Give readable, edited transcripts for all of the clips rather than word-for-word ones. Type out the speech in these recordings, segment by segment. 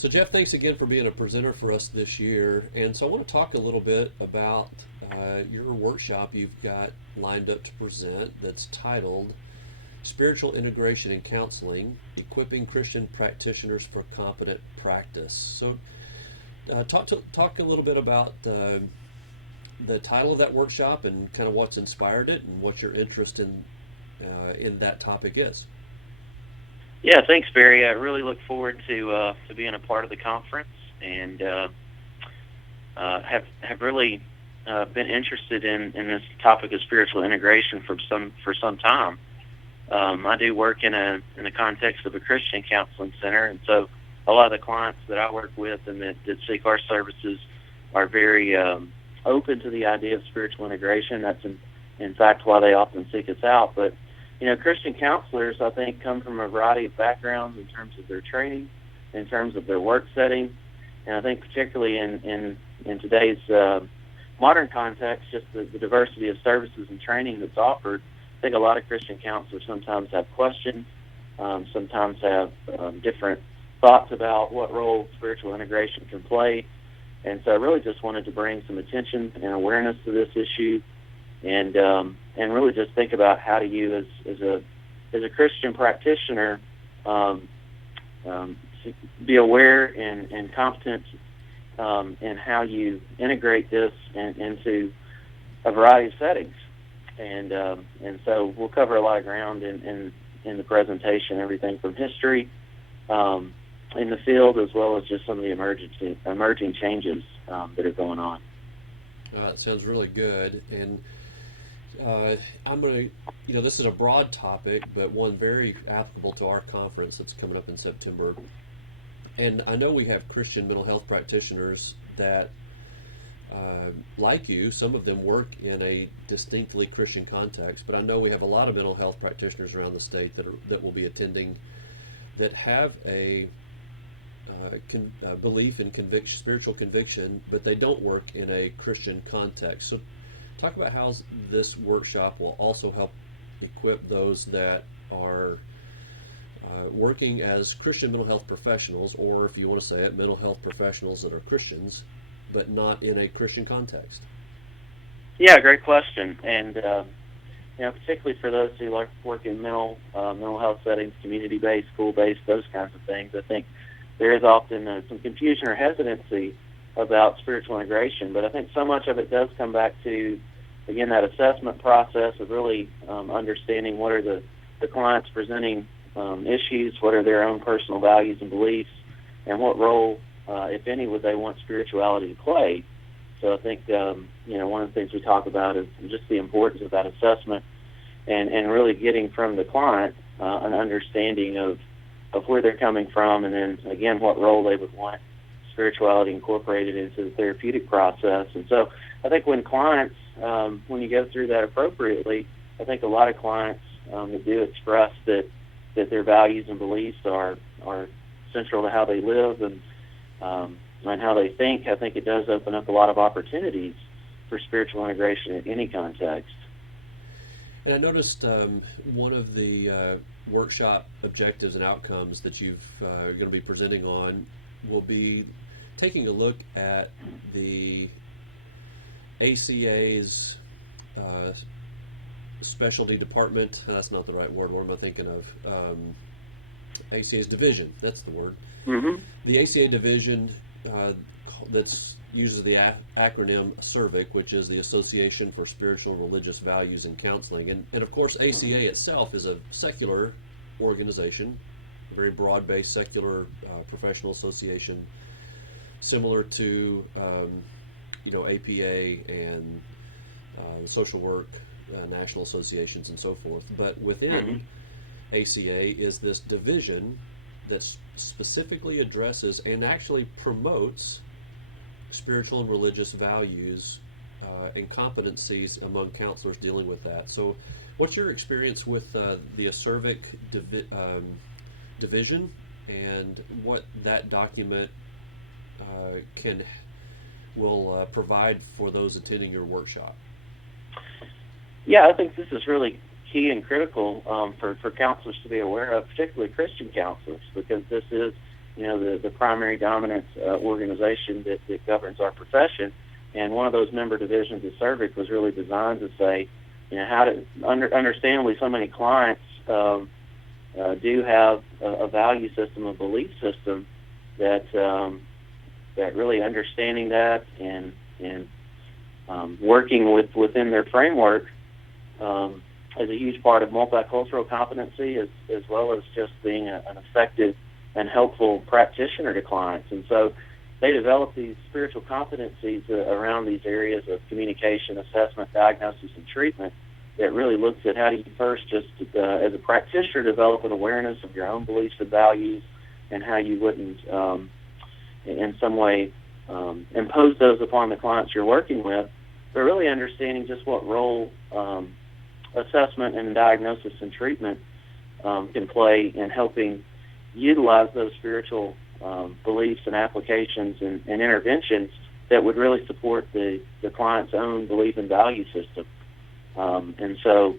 So, Jeff, thanks again for being a presenter for us this year. And so, I want to talk a little bit about your workshop you've got lined up to present that's titled Spiritual Integration and Counseling Equipping Christian Practitioners for Competent Practice. So, talk a little bit about the title of that workshop and kind of what's inspired it and what your interest in that topic is. Yeah, thanks, Barry. I really look forward to being a part of the conference, and have really been interested in this topic of spiritual integration for some time. I do work in the context of a Christian counseling center, and so a lot of the clients that I work with and that seek our services are very open to the idea of spiritual integration. That's in fact why they often seek us out. But Christian counselors, I think, come from a variety of backgrounds in terms of their training, in terms of their work setting, and I think particularly in today's modern context, just the diversity of services and training that's offered. I think a lot of Christian counselors sometimes have questions, sometimes have different thoughts about what role spiritual integration can play, and so I really just wanted to bring some attention and awareness to this issue, and really just think about how do you, as a Christian practitioner, be aware and competent in how you integrate this into a variety of settings, and so we'll cover a lot of ground in the presentation, everything from history in the field as well as just some of the emerging changes that are going on. It sounds really good, and I'm going to, this is a broad topic, but one very applicable to our conference that's coming up in September. And I know we have Christian mental health practitioners that, like you, some of them work in a distinctly Christian context, but I know we have a lot of mental health practitioners around the state that will be attending that have a belief in spiritual conviction, but they don't work in a Christian context. So talk about how this workshop will also help equip those that are working as Christian mental health professionals, or if you want to say it, mental health professionals that are Christians, but not in a Christian context. Yeah, great question. And particularly for those who like work in mental health settings, community-based, school-based, those kinds of things, I think there is often some confusion or hesitancy about spiritual integration. But I think so much of it does come back to, again, that assessment process of really understanding what are the clients presenting issues, what are their own personal values and beliefs, and what role, if any, would they want spirituality to play. So I think, one of the things we talk about is just the importance of that assessment and really getting from the client an understanding of where they're coming from, and then, again, what role they would want spirituality incorporated into the therapeutic process. And so I think when clients, when you go through that appropriately, I think a lot of clients that do express that their values and beliefs are central to how they live and how they think. I think it does open up a lot of opportunities for spiritual integration in any context. And I noticed one of the workshop objectives and outcomes that you're going to be presenting on will be taking a look at the ACA's specialty department. That's not the right word. What am I thinking of? ACA's division. That's the word. Mm-hmm. The ACA division that uses the acronym ACCTS, which is the Association for Spiritual and Religious Values in Counseling. And of course, ACA itself is a secular organization, a very broad-based secular professional association, similar to APA and social work national associations and so forth. But within ACA is this division that specifically addresses and actually promotes spiritual and religious values and competencies among counselors dealing with that. So what's your experience with the ACCTS division and what that document will provide for those attending your workshop? Yeah, I think this is really key and critical for counselors to be aware of, particularly Christian counselors, because this is the primary dominant organization that governs our profession. And one of those member divisions of CERVIC was really designed to say, how to understandably so many clients do have a value system, a belief system that that really understanding that and working within their framework is a huge part of multicultural competency, as well as just being an effective and helpful practitioner to clients. And so they develop these spiritual competencies around these areas of communication, assessment, diagnosis, and treatment that really looks at how do you first just as a practitioner develop an awareness of your own beliefs and values and how you wouldn't in some way impose those upon the clients you're working with, but really understanding just what role assessment and diagnosis and treatment can play in helping utilize those spiritual beliefs and applications and interventions that would really support the client's own belief and value system. And so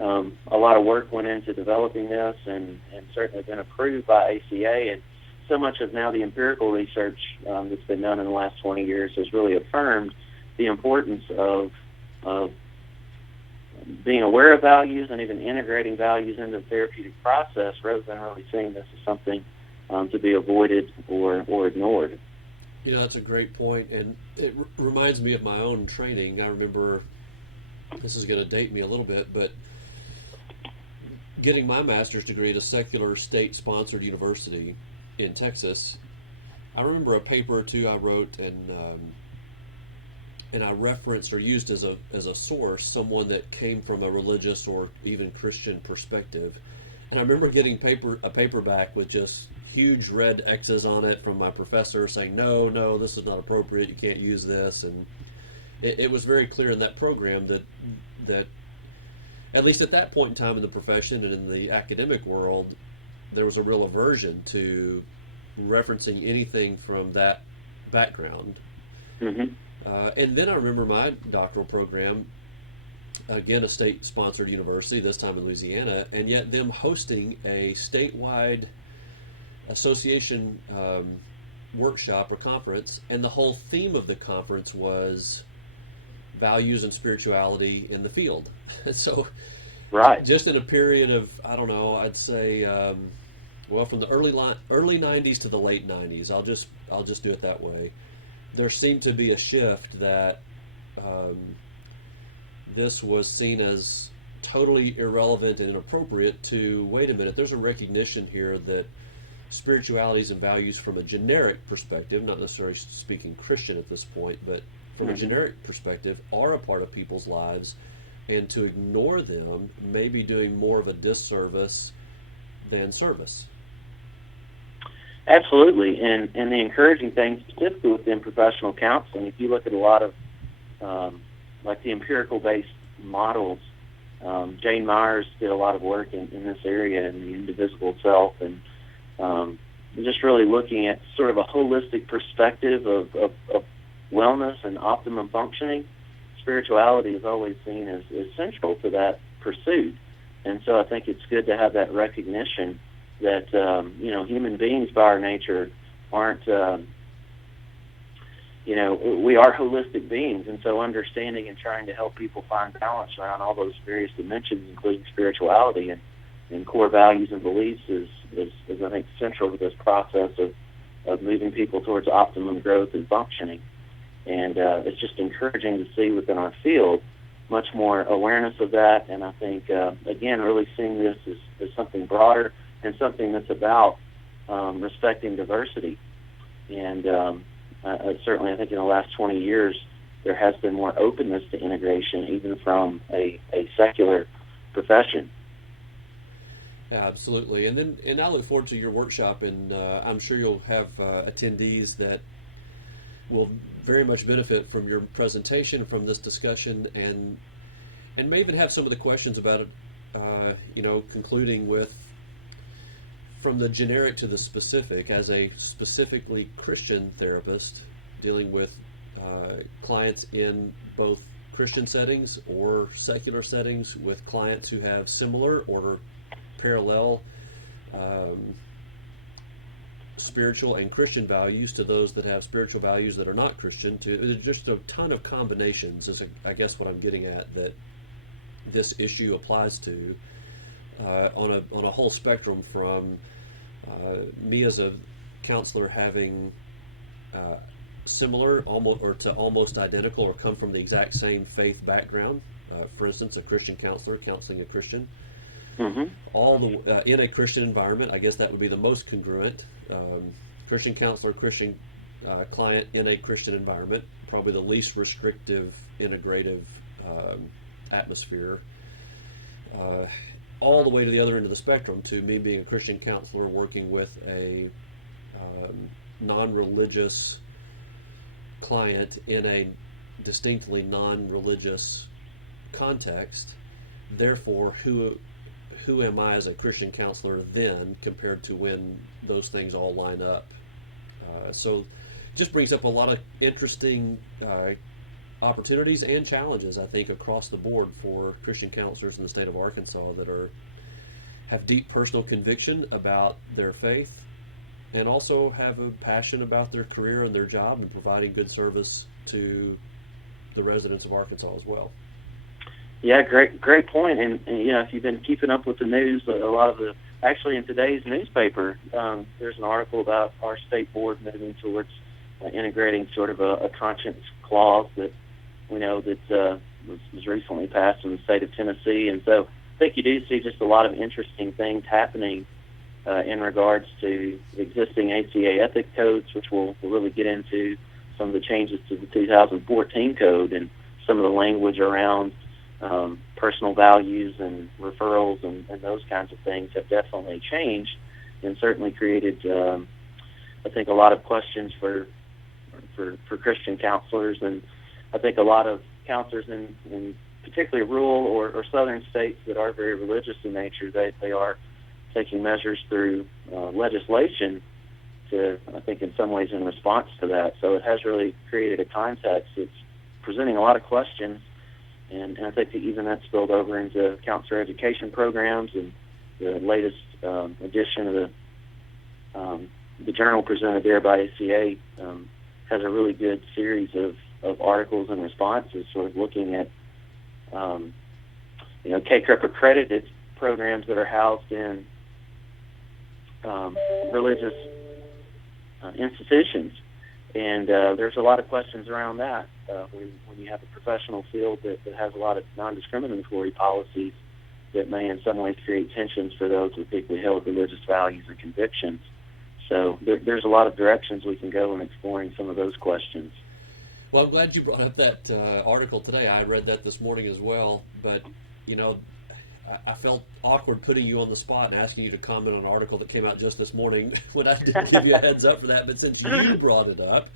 a lot of work went into developing this and certainly been approved by ACA. And so much of now the empirical research that's been done in the last 20 years has really affirmed the importance of being aware of values and even integrating values into the therapeutic process rather than really seeing this as something to be avoided or ignored. That's a great point, and it reminds me of my own training. I remember, this is going to date me a little bit, but getting my master's degree at a secular state-sponsored university in Texas, I remember a paper or two I wrote, and I referenced or used as a source someone that came from a religious or even Christian perspective. And I remember getting a paper back with just huge red X's on it from my professor saying, no, this is not appropriate, you can't use this. And it was very clear in that program that at least at that point in time in the profession and in the academic world, there was a real aversion to referencing anything from that background. Mm-hmm. And then I remember my doctoral program, again a state-sponsored university, this time in Louisiana, and yet them hosting a statewide association workshop or conference, and the whole theme of the conference was values and spirituality in the field. So, right, just in a period of, I don't know, I'd say, from the early 90s to the late 90s, I'll just do it that way. There seemed to be a shift that this was seen as totally irrelevant and inappropriate to, wait a minute, there's a recognition here that spiritualities and values from a generic perspective, not necessarily speaking Christian at this point, but from a generic perspective, are a part of people's lives, and to ignore them may be doing more of a disservice than service. Absolutely, and the encouraging thing, specifically within professional counseling, if you look at a lot of like the empirical-based models, Jane Myers did a lot of work in this area in the indivisible self, and just really looking at sort of a holistic perspective of wellness and optimum functioning. Spirituality is always seen as central to that pursuit, and so I think it's good to have that recognition that human beings by our nature aren't we are holistic beings, and so understanding and trying to help people find balance around all those various dimensions, including spirituality and core values and beliefs, is I think central to this process of moving people towards optimum growth and functioning. And it's just encouraging to see within our field much more awareness of that, and I think again really seeing this as something broader and something that's about respecting diversity. And certainly I think in the last 20 years there has been more openness to integration, even from a secular profession. Absolutely. And I look forward to your workshop, and I'm sure you'll have attendees that will very much benefit from your presentation, from this discussion, and may even have some of the questions about it, concluding with, from the generic to the specific, as a specifically Christian therapist dealing with clients in both Christian settings or secular settings, with clients who have similar or parallel spiritual and Christian values to those that have spiritual values that are not Christian. To there's just a ton of combinations. I guess what I'm getting at that this issue applies to on a whole spectrum from me as a counselor having similar almost or to almost identical or come from the exact same faith background. For instance, a Christian counselor counseling a Christian, Mm-hmm. all the in a Christian environment. I guess that would be the most congruent. Christian counselor, Christian client in a Christian environment, probably the least restrictive, integrative atmosphere. All the way to the other end of the spectrum, to me being a Christian counselor working with a non-religious client in a distinctly non-religious context. Therefore, who am I as a Christian counselor then compared to when those things all line up? So just brings up a lot of interesting opportunities and challenges, I think, across the board for Christian counselors in the state of Arkansas that have deep personal conviction about their faith and also have a passion about their career and their job and providing good service to the residents of Arkansas as well. Yeah, great point. And if you've been keeping up with the news, a lot of actually in today's newspaper, there's an article about our state board moving towards integrating sort of a conscience clause that we know that was recently passed in the state of Tennessee. And so I think you do see just a lot of interesting things happening in regards to existing ACA ethic codes, which we'll really get into some of the changes to the 2014 code and some of the language around personal values and referrals and those kinds of things have definitely changed and certainly created, I think, a lot of questions for Christian counselors. And I think a lot of counselors in particularly rural or southern states that are very religious in nature, they are taking measures through legislation to, I think, in some ways in response to that. So it has really created a context that's presenting a lot of questions. And I think that even that spilled over into counselor education programs, and the latest edition of the journal presented there by ACA has a really good series of articles and responses, sort of looking at KCREP accredited programs that are housed in religious institutions. And there's a lot of questions around that when you have a professional field that has a lot of non-discriminatory policies that may in some ways create tensions for those with deeply held religious values and convictions. So there's a lot of directions we can go in exploring some of those questions. Well, I'm glad you brought up that article today. I read that this morning as well, but I felt awkward putting you on the spot and asking you to comment on an article that came out just this morning when I didn't give you a heads up for that. But since you brought it up,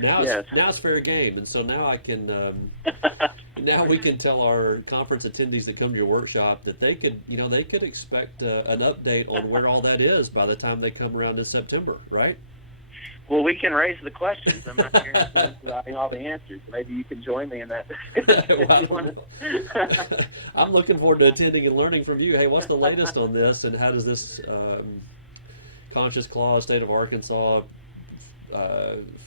now it's fair game, and so now I can now we can tell our conference attendees that come to your workshop that they could expect an update on where all that is by the time they come around in September, right? Well, we can raise the questions. I'm not providing all the answers. Maybe you can join me in that discussion. I'm looking forward to attending and learning from you. Hey, what's the latest on this, and how does this Conscience Clause, State of Arkansas,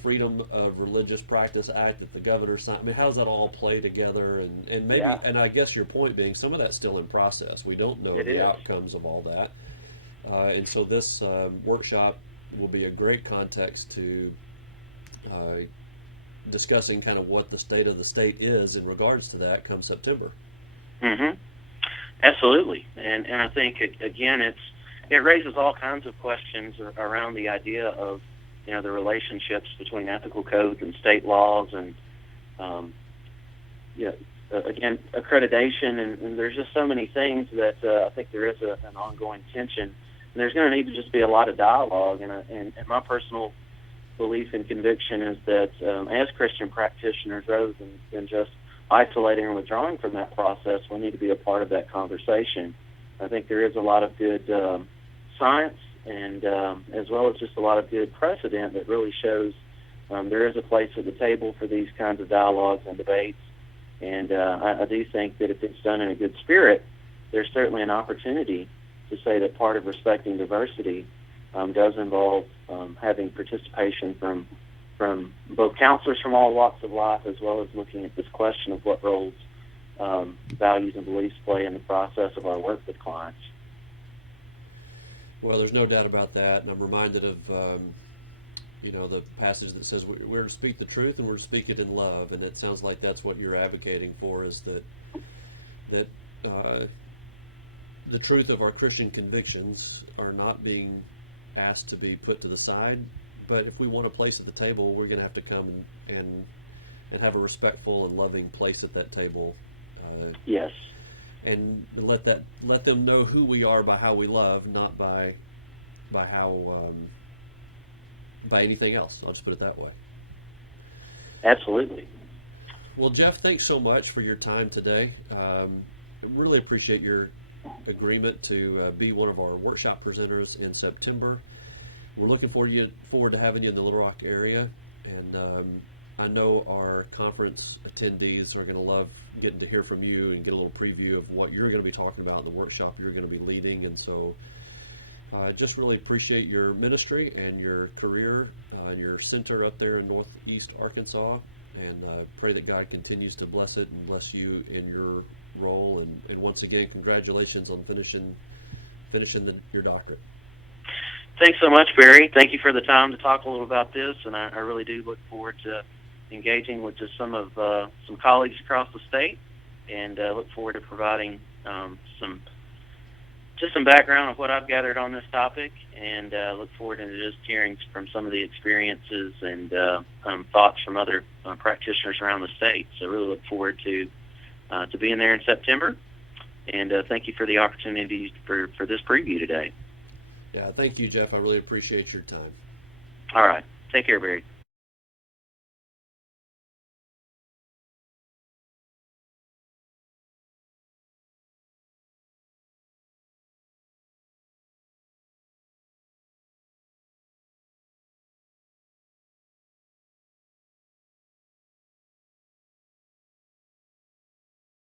Freedom of Religious Practice Act that the governor signed, I mean, how does that all play together? And maybe, and I guess your point being, some of that's still in process. We don't know the outcomes of all that. And so this workshop will be a great context to discussing kind of what the state of the state is in regards to that come September. Mm-hmm. Absolutely. And I think, it raises all kinds of questions around the idea of, the relationships between ethical codes and state laws and, again, accreditation. And there's just so many things that I think there is an ongoing tension. And there's going to need to just be a lot of dialogue. And my personal belief and conviction is that as Christian practitioners, rather than just isolating or withdrawing from that process, we need to be a part of that conversation. I think there is a lot of good science and as well as just a lot of good precedent that really shows there is a place at the table for these kinds of dialogues and debates. And I do think that if it's done in a good spirit, there's certainly an opportunity to say that part of respecting diversity does involve having participation from both counselors from all walks of life, as well as looking at this question of what roles values and beliefs play in the process of our work with clients. Well, there's no doubt about that, and I'm reminded of the passage that says we're to speak the truth and we're to speak it in love, and it sounds like that's what you're advocating for, is that the truth of our Christian convictions are not being asked to be put to the side, but if we want a place at the table, we're going to have to come and have a respectful and loving place at that table. Yes. And let them know who we are by how we love, not by how by anything else. I'll just put it that way. Absolutely. Well, Jeff, thanks so much for your time today. I really appreciate your agreement to be one of our workshop presenters in September. We're looking forward to having you in the Little Rock area, and I know our conference attendees are going to love getting to hear from you and get a little preview of what you're going to be talking about in the workshop you're going to be leading. And so I just really appreciate your ministry and your career and your center up there in Northeast Arkansas, and pray that God continues to bless it and bless you in your role. And once again, congratulations on finishing your doctorate. Thanks so much, Barry. Thank you for the time to talk a little about this, and I really do look forward to engaging with just some colleagues across the state, and look forward to providing some background of what I've gathered on this topic, and look forward to just hearing from some of the experiences and thoughts from other practitioners around the state. So really look forward to being there in September, and thank you for the opportunity for this preview today. Yeah, thank you, Jeff. I really appreciate your time. All right. Take care, Barry.